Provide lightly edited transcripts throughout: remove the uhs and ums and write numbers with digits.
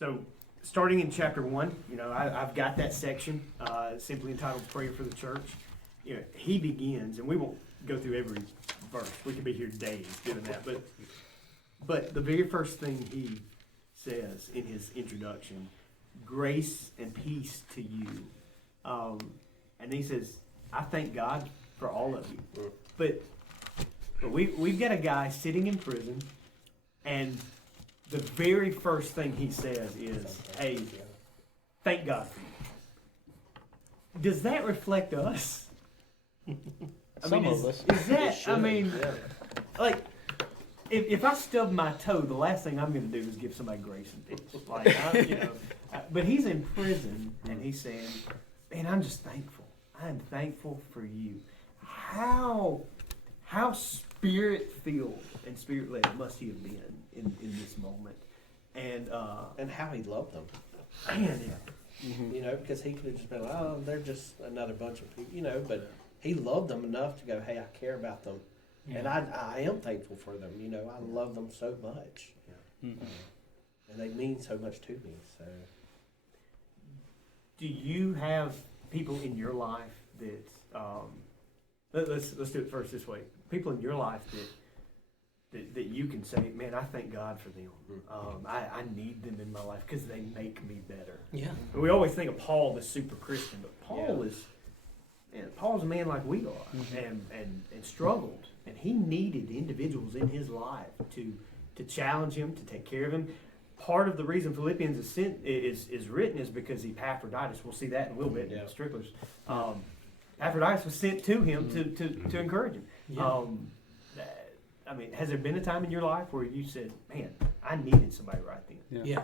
So, starting in chapter 1, I've got that section simply entitled Prayer for the Church. He begins, and we won't go through every verse. We could be here days doing that. But the very first thing he says in his introduction, grace and peace to you. And he says, I thank God for all of you. But we've got a guy sitting in prison, and the very first thing he says is, hey, thank God for you. Does that reflect us? Some of us. Is that, like, if I stub my toe, the last thing I'm going to do is give somebody grace and peace. But he's in prison, and he's saying, man, I'm just thankful. I'm thankful for you. How spirit-filled and spirit-led must he have been in this moment? And how he loved them. Man, yeah. Because he could have just been like, oh, they're just another bunch of people, but he loved them enough to go, hey, I care about them. Yeah. And I am thankful for them. I love them so much. Yeah. And they mean so much to me. So, do you have people in your life that let's do it first this way? People in your life that you can say, man, I thank God for them. I need them in my life because they make me better. Yeah. We always think of Paul the super Christian, but Paul's a man like we are, and struggled, and he needed individuals in his life to challenge him, to take care of him. Part of the reason Philippians is written is because Epaphroditus. We'll see that in a little bit in Stricklers. Epaphroditus was sent to him to encourage him. Yeah. Has there been a time in your life where you said, man, I needed somebody right then? Yeah.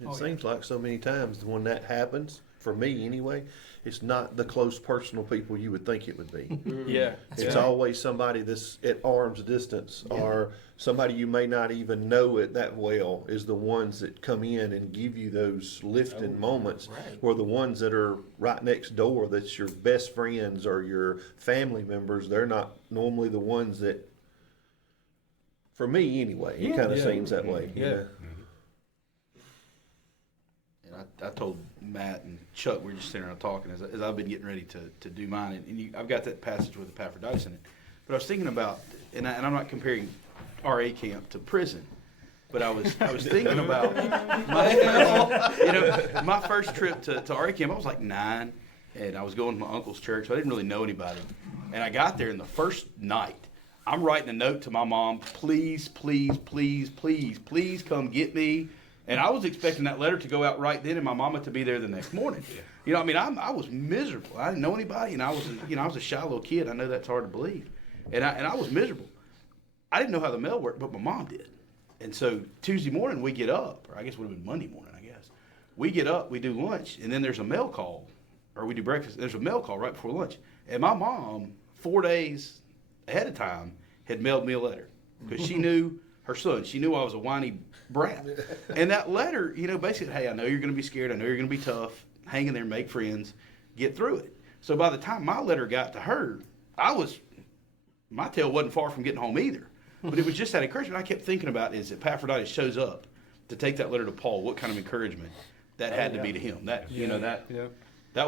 It seems like so many times when that happens, for me anyway, it's not the close personal people you would think it would be. Yeah. It's always somebody that's at arm's distance or somebody you may not even know it that well is the ones that come in and give you those lifting moments, or the ones that are right next door that's your best friends or your family members. They're not normally the ones that, for me anyway, it kind of seems that way. Yeah. And I told Matt and Chuck, we were just sitting around talking as I've been getting ready to do mine, and I've got that passage with Epaphroditus in it. But I was thinking about, and I'm not comparing RA camp to prison, but I was thinking about my first trip to RA camp. I was like 9, and I was going to my uncle's church. So I didn't really know anybody, and I got there, and the first night, I'm writing a note to my mom, please, please, please, please, please come get me. And I was expecting that letter to go out right then and my mama to be there the next morning. I was miserable. I didn't know anybody, and I was a shy little kid. I know that's hard to believe. And I was miserable. I didn't know how the mail worked, but my mom did. And so Tuesday morning we get up, or I guess it would have been Monday morning, I guess. We get up, we do lunch, and then there's a mail call, or we do breakfast. There's a mail call right before lunch. And my mom, 4 days ahead of time, had mailed me a letter because she knew her son. She knew I was a whiny brat. And that letter, basically, hey, I know you're going to be scared. I know you're going to be tough. Hang in there, make friends, get through it. So by the time my letter got to her, my tail wasn't far from getting home either. But it was just that encouragement I kept thinking about is Epaphroditus shows up to take that letter to Paul, what kind of encouragement that had to be to him. That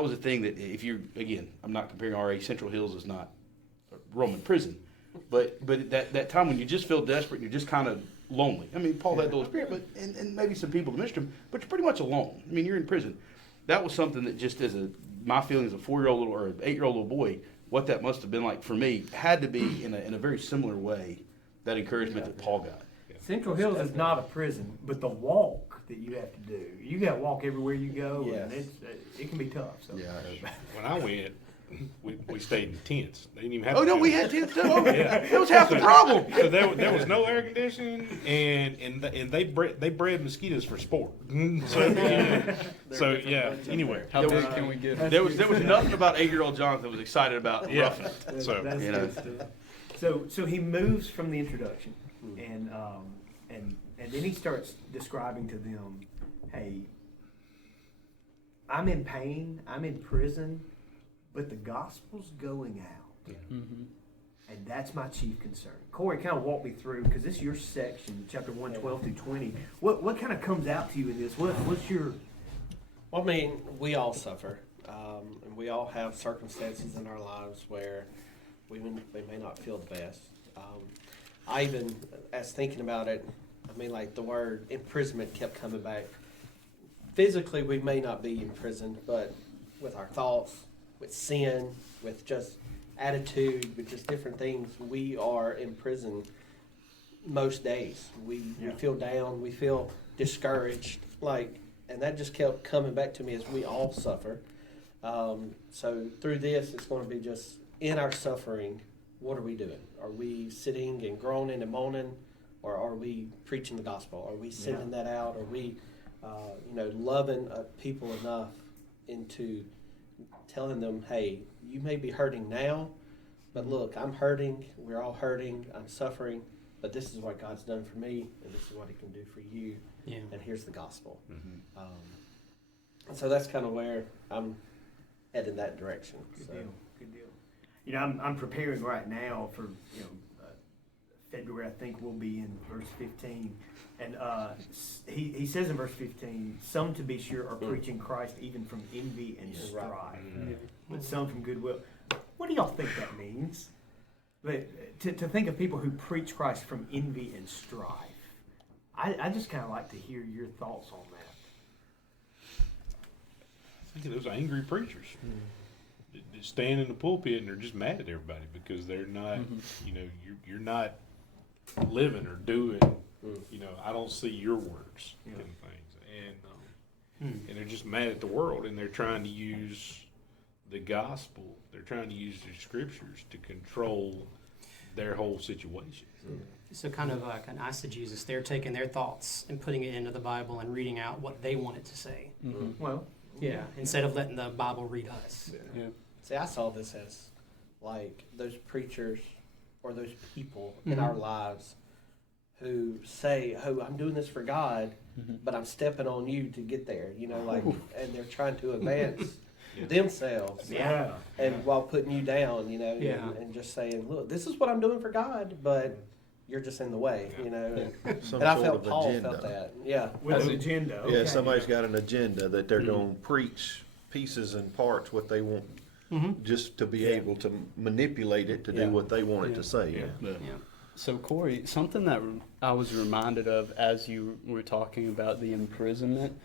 was a thing that if you're, again, I'm not comparing RA, Central Hills is not a Roman prison, but that time when you just feel desperate and you're just kind of lonely. Paul had the Holy Spirit, and maybe some people to minister him, but you're pretty much alone. You're in prison. That was something that just my feeling as a 4-year-old or an 8-year-old little boy, what that must have been like for me had to be in a very similar way, that encouragement that Paul got. Central Hills is not a prison, but the walk that you have to do, you got to walk everywhere you go, and it can be tough. So. Yeah. When I went, we stayed in tents. They didn't even have. Oh no, we had tents too. That was half the problem. So there was no air conditioning, and they bred mosquitoes for sport. So yeah. Anyway, how big can we get? There was nothing about 8-year-old Jonathan that was excited about roughing it. So he moves from the introduction, and then he starts describing to them, hey, I'm in pain, I'm in prison, but the gospel's going out. Yeah. Mm-hmm. And that's my chief concern. Corey, kind of walk me through, because this is your section, chapter 1, 12 through 20. What kind of comes out to you in this? What's your... Well, I mean, we all suffer, and we all have circumstances in our lives where we may not feel the best. I even, as thinking about it, I mean, like the word imprisonment kept coming back. Physically, we may not be imprisoned, but with our thoughts, with sin, with just attitude, with just different things, we are in prison most days. We feel down, we feel discouraged, and that just kept coming back to me as we all suffer. So through this, it's going to be just in our suffering, what are we doing? Are we sitting and groaning and moaning, or are we preaching the gospel? Are we sending that out? Are we, loving people enough into telling them, hey, you may be hurting now, but look, I'm hurting, we're all hurting, I'm suffering, but this is what God's done for me, and this is what he can do for you, and here's the gospel. So that's kind of where I'm heading that direction. Good deal. You know, I'm preparing right now for, February, I think we'll be in verse 15. And he says in verse 15, some to be sure are preaching Christ even from envy and strife, but some from goodwill. What do y'all think that means? To think of people who preach Christ from envy and strife. I just kind of like to hear your thoughts on that. I think those angry preachers that stand in the pulpit and they're just mad at everybody because they're not, you're not living or doing, I don't see your works kind of things. And they're just mad at the world, and they're trying to use the gospel, they're trying to use the scriptures to control their whole situation. So kind of like an eisegesis, they're taking their thoughts and putting it into the Bible and reading out what they want it to say. Well, instead of letting the Bible read us. See, I saw this as like those preachers or those people in our lives who say, oh, I'm doing this for God, but I'm stepping on you to get there, and they're trying to advance themselves and while putting you down, and just saying, look, this is what I'm doing for God, but you're just in the way, Some and I sort felt of Paul agenda. felt that, with an agenda. Yeah, Okay. somebody's got an agenda that they're going to preach pieces and parts what they want, just to be able to manipulate it to do what they want it to say. So Corey, something that I was reminded of as you were talking about the imprisonment,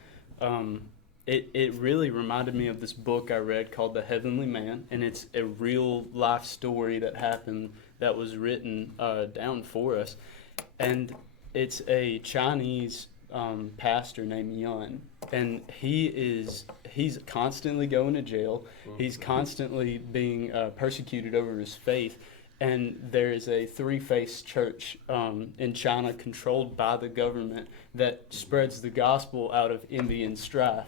it really reminded me of this book I read called The Heavenly Man, and it's a real life story that happened that was written down for us, and it's a Chinese pastor named Yun, and he's constantly going to jail. He's constantly being persecuted over his faith. And there is a three-faced church in China controlled by the government that spreads the gospel out of envy and strife.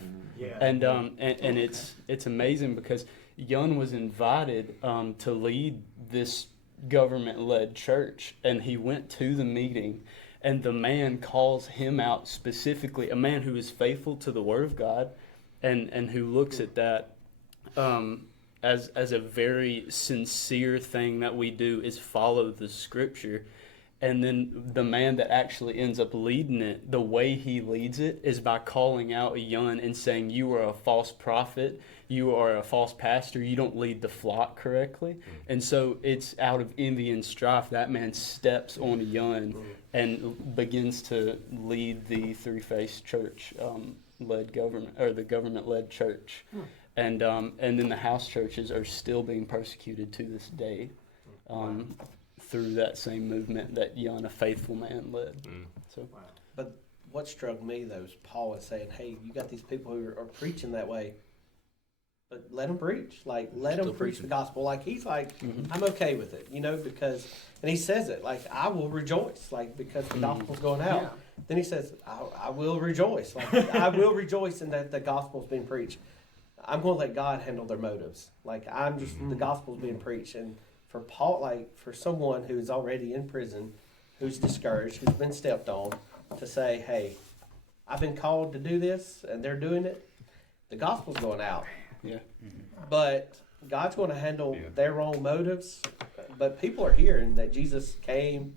And it's amazing because Yun was invited to lead this government-led church, and he went to the meeting, and the man calls him out specifically, a man who is faithful to the Word of God, and who looks at that as a very sincere thing that we do is follow the scripture. And then the man that actually ends up leading it, the way he leads it is by calling out Yun and saying, you are a false prophet, you are a false pastor, you don't lead the flock correctly. And so it's out of envy and strife that man steps on Yun and begins to lead the three-faced church led government, or the government-led church. And then the house churches are still being persecuted to this day through that same movement that Yun, a faithful man, led. But what struck me, though, is Paul is saying, hey, you got these people who are preaching that way, but let them preach. Let them preach the gospel. He's like, I'm okay with it, because, and he says it, I will rejoice, because the gospel's going out. Yeah. Then he says, I will rejoice. I will rejoice in that the gospel's being preached. I'm going to let God handle their motives. I'm just, the gospel's being preached. And for Paul, for someone who's already in prison, who's discouraged, who's been stepped on, to say, hey, I've been called to do this, and they're doing it, the gospel's going out. Yeah. But God's going to handle their own motives. but people are hearing that Jesus came,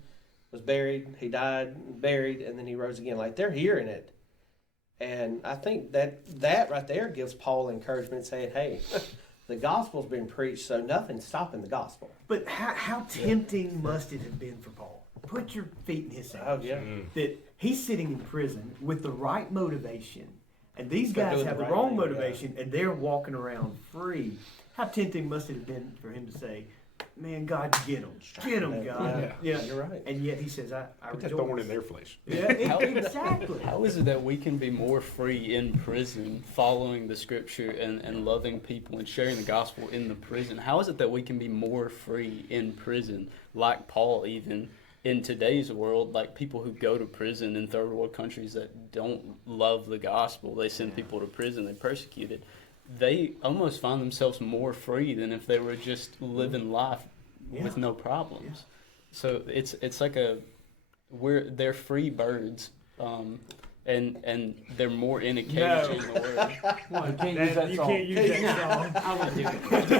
was buried, he died, buried, and then he rose again. Like, they're hearing it. And I think that right there gives Paul encouragement, saying, hey, the gospel's been preached, so nothing's stopping the gospel. But how tempting must it have been for Paul? Put your feet in his sandals. Oh, yeah. That he's sitting in prison with the right motivation, and these They're guys doing have the the right wrong thing, motivation, and they're walking around free. How tempting must it have been for him to say, man, God, get them, God. Yeah, you're right. And yet he says, I Put that rejoice. thorn in their flesh. Yeah, exactly. How is it that we can be more free in prison, following the scripture and loving people and sharing the gospel in the prison? How is it that we can be more free in prison, like Paul even, in today's world, like people who go to prison in third world countries that don't love the gospel, they send people to prison, they persecute it. They almost find themselves more free than if they were just living life with no problems. So it's like they're free birds, and they're more in a cage in the word. Well, You can't use that song. I wouldn't do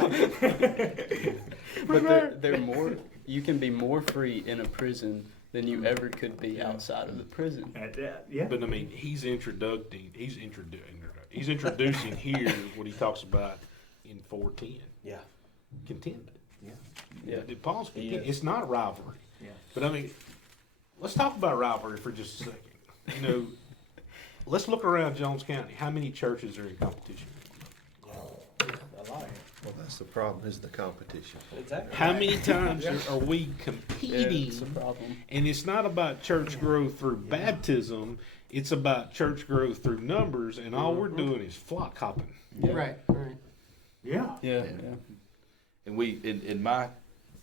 it. But they're more. You can be more free in a prison than you ever could be outside of the prison. Yeah. But I mean, he's introducing here what he talks about in 4:10. Yeah. Contentment. Yeah. Paul's content. It's not rivalry. Yeah. But I mean, let's talk about rivalry for just a second. You know, let's look around Jones County. How many churches are in competition? A lot. Well, that's the problem, is the competition. Exactly. How many times are we Yeah, competing? it's a problem. And it's not about church growth through baptism. It's about church growth through numbers, and all we're doing is flock hopping. Right. Yeah. Yeah. And we, in my,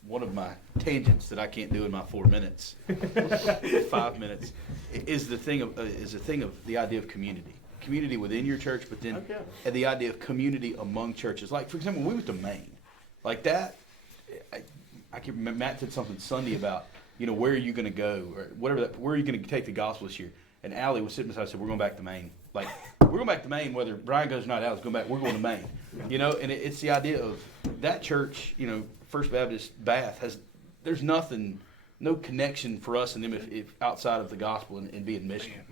one of my tangents that I can't do in my 4 minutes, 5 minutes, is the thing of the idea of community within your church, but then and the idea of community among churches. Like, for example, when we went to Maine, like that, I can remember Matt said something Sunday about, you know, where are you going to go, or whatever where are you going to take the gospel this year? And Allie was sitting beside us and said, we're going back to Maine. Like, we're going back to Maine, whether Brian goes or not, Allie's going back, we're going to Maine. You know, and it's the idea of that church, you know, First Baptist Bath there's no connection for us and them if outside of the gospel and being Michigan.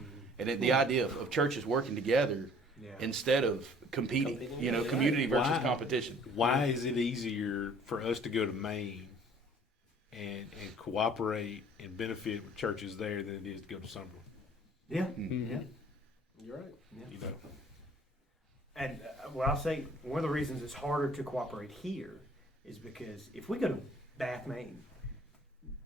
And the idea of churches working together instead of competing, you know, community versus competition. Why is it easier for us to go to Maine and cooperate and benefit with churches there than it is to go to Summerville? Yeah. Mm-hmm. Yeah. You're right. You know, And I'll say one of the reasons it's harder to cooperate here is because if we go to Bath, Maine,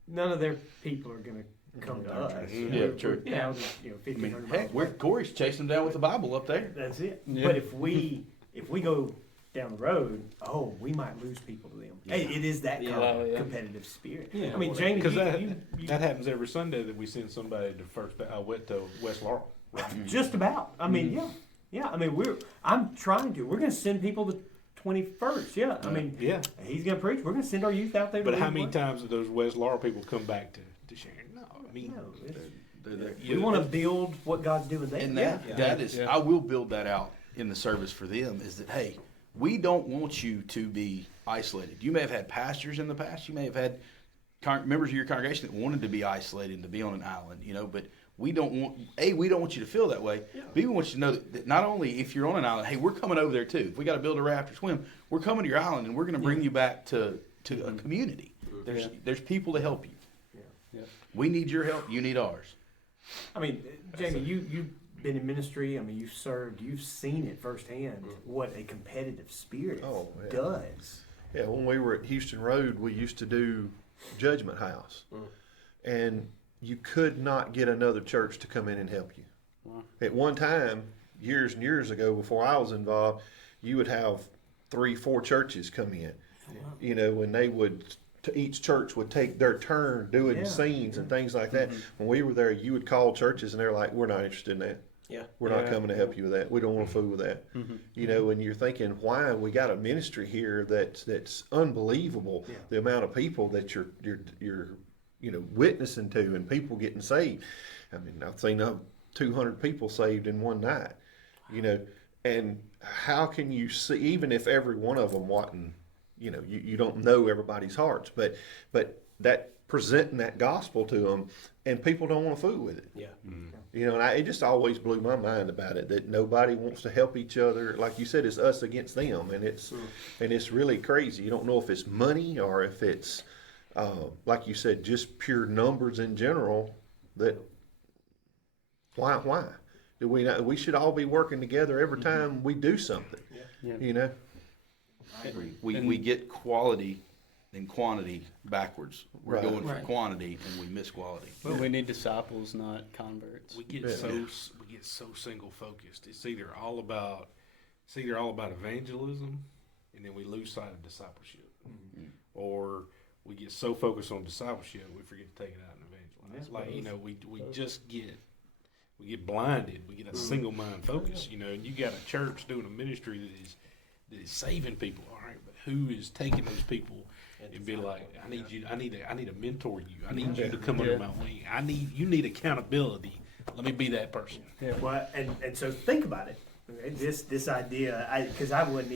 none of their people are going to come to us. Yeah, true. Yeah. 1,500 miles away. Corey's chasing them down with the Bible up there. That's it. Yeah. But if we go down the road, we might lose people to them. Hey, it is that kind of Yeah. competitive spirit. Yeah. I mean, Jamie, because you that happens every Sunday that we send somebody to West Laurel. Right? just about. I mean, yeah. I mean, I'm trying to. We're going to send people the 21st. Yeah. I mean, Yeah. he's going to preach. We're going to send our youth out there. But to how lead many work. times do those West Laurel people come back to Sharon? No, I mean, No, it's- They're there. we want to build what God's doing there. And yeah. that is, Yeah. I will build that out in the service for them, is that, hey, we don't want you to be isolated. You may have had pastors in the past. You may have had members of your congregation that wanted to be isolated and to be on an island, you know, but we don't want you to feel that way. B, we want you to know that not only if you're on an island, hey, we're coming over there too. If we got to build a raft or swim, we're coming to your island and we're going to bring you back to a community. There's people to help you. Yeah. We need your help. You need ours. I mean, Jamie, you've been in ministry. I mean, you've served. You've seen it firsthand what a competitive spirit does. Yeah, when we were at Houston Road, we used to do Judgment House. And you could not get another church to come in and help you. Wow. At one time, years and years ago, before I was involved, you would have 3-4 churches come in. You know, and they would, each church would take their turn doing scenes and things like that. When we were there, you would call churches and they're like, we're not interested in that. Yeah. We're not coming to help you with that. We don't want to fool with that. You know, and you're thinking, why? We got a ministry here that's unbelievable. Yeah. The amount of people that you're witnessing to, and people getting saved. I mean, I've seen 200 people saved in one night. You know, and how can you see, even if every one of them wasn't, you don't know everybody's hearts, but that presenting that gospel to them, and people don't want to fool with it. Yeah. And it just always blew my mind about it, that nobody wants to help each other. Like you said, it's us against them, and it's really crazy. You don't know if it's money or if it's, like you said, just pure numbers in general. That why do we not? We should all be working together every time we do something. Yeah. I agree. We get quality and quantity backwards. We're Right. going for Right. quantity and we miss quality. But we need disciples, not converts. We get so single focused. It's either all about evangelism, and then we lose sight of discipleship, or we get so focused on discipleship we forget to take it out and evangelize. We get blinded. We get a single mind focus. And you got a church doing a ministry that is saving people. All right, but who is taking those people and be like, I need to mentor you. I need you to come under my wing. You need accountability. Let me be that person. Yeah. Well, and so think about it. Okay? This idea, because I didn't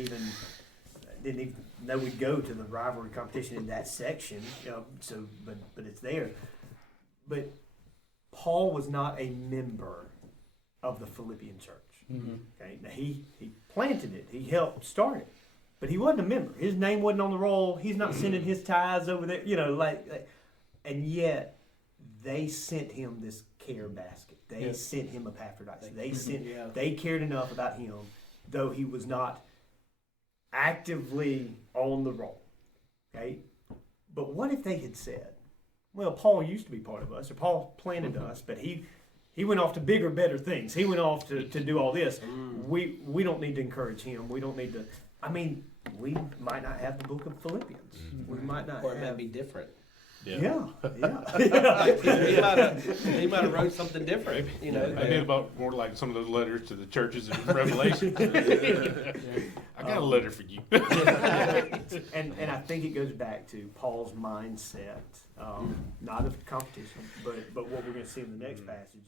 even know we'd go to the rivalry competition in that section. But it's there. But Paul was not a member of the Philippian church. Okay, now he planted it. He helped start it, but he wasn't a member. His name wasn't on the roll. He's not sending his tithes over there. And yet they sent him this care basket. They sent him Epaphroditus. They cared enough about him, though he was not actively on the roll. Okay, but what if they had said, well, Paul used to be part of us, or Paul planted us, but he went off to bigger, better things. He went off to do all this. We don't need to encourage him. We don't need to. We might not have the book of Philippians. We might not. Or it might be different. Yeah. He might have wrote something different. I did about more like some of those letters to the churches in Revelation. I got a letter for you. And I think it goes back to Paul's mindset, not of competition, but what we're going to see in the next passage.